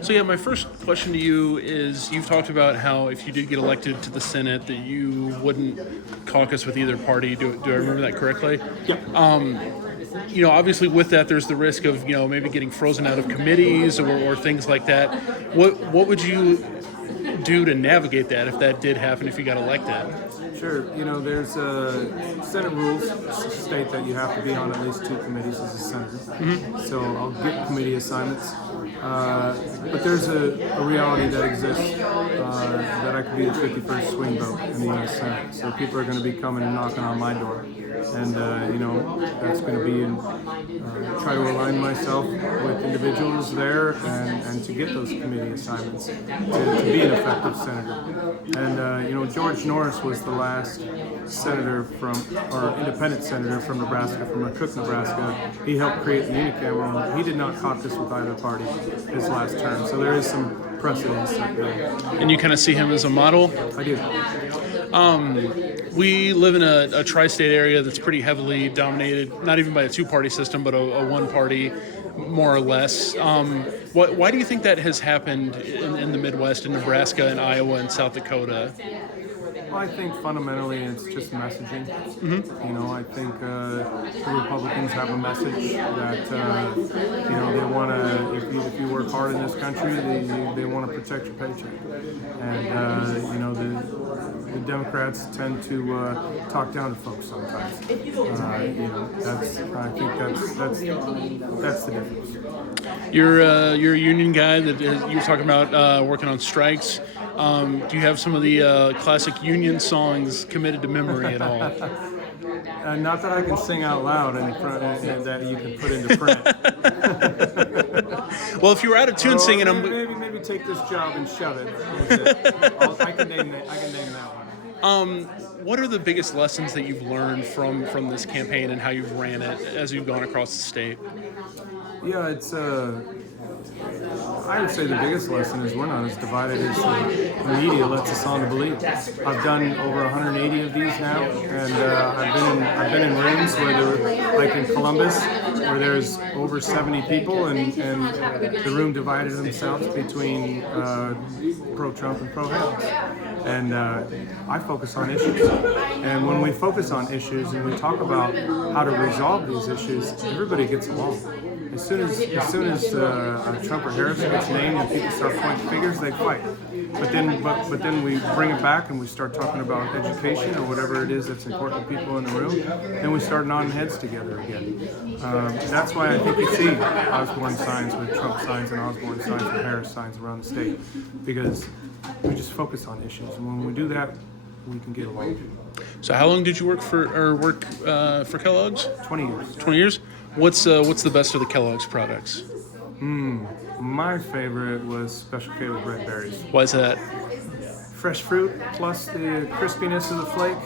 So yeah, my first question to you is, you've talked about how if you did get elected to the Senate that you wouldn't caucus with either party. Do I remember that correctly? Yeah. Obviously with that there's the risk of, maybe getting frozen out of committees or things like that. What would you do to navigate that if that did happen, if you got elected? Sure. There's Senate rules state that you have to be on at least 2 committees as a senator. So I'll get committee assignments. But there's a reality that exists that I could be the 51st swing vote in the U.S. Senate. So people are going to be coming and knocking on my door. And, that's going to be try to align myself with individuals there and to get those committee assignments to be an effective senator. And, George Norris was the last independent senator from Nebraska, from Cook, Nebraska. He helped create the unicameral. He did not caucus with either party his last term. So there is some precedence there. And you kind of see him as a model? I do. We live in a tri-state area that's pretty heavily dominated, not even by a 2-party system, but a 1-party, more or less. Why do you think that has happened in the Midwest, in Nebraska and Iowa and South Dakota? Well, I think fundamentally it's just messaging. I think the Republicans have a message that they want to. If you work hard in this country, they want to protect your paycheck. And the Democrats tend to talk down to folks sometimes. I think that's the difference. You're a union guy that you were talking about working on strikes. Do you have some of the classic union songs committed to memory at all? Not that I can sing out loud in front that you can put into print. Well, if you were out of tune singing them, maybe take this job and shove it. I can name that one. What are the biggest lessons that you've learned from this campaign and how you've ran it as you've gone across the state? Yeah, it's. I would say the biggest lesson is we're not as divided as the media lets us on to believe. I've done over 180 of these now, and I've been in rooms where like in Columbus, where there's over 70 people, and the room divided themselves between pro-Trump and pro-Harris. And I focus on issues. And when we focus on issues and we talk about how to resolve these issues, everybody gets along. As soon as Trump or Harris gets named and people start pointing fingers, they fight. But then we bring it back and we start talking about education or whatever it is that's important to people in the room. Then we start nodding heads together again. That's why I think you see Osborn signs with Trump signs and Osborn signs with Harris signs around the state, because we just focus on issues, and when we do that, we can get along. So how long did you work for Kellogg's? 20 years. 20 years? What's the best of the Kellogg's products? My favorite was Special K with red berries. Why is that? Fresh fruit plus the crispiness of the flake.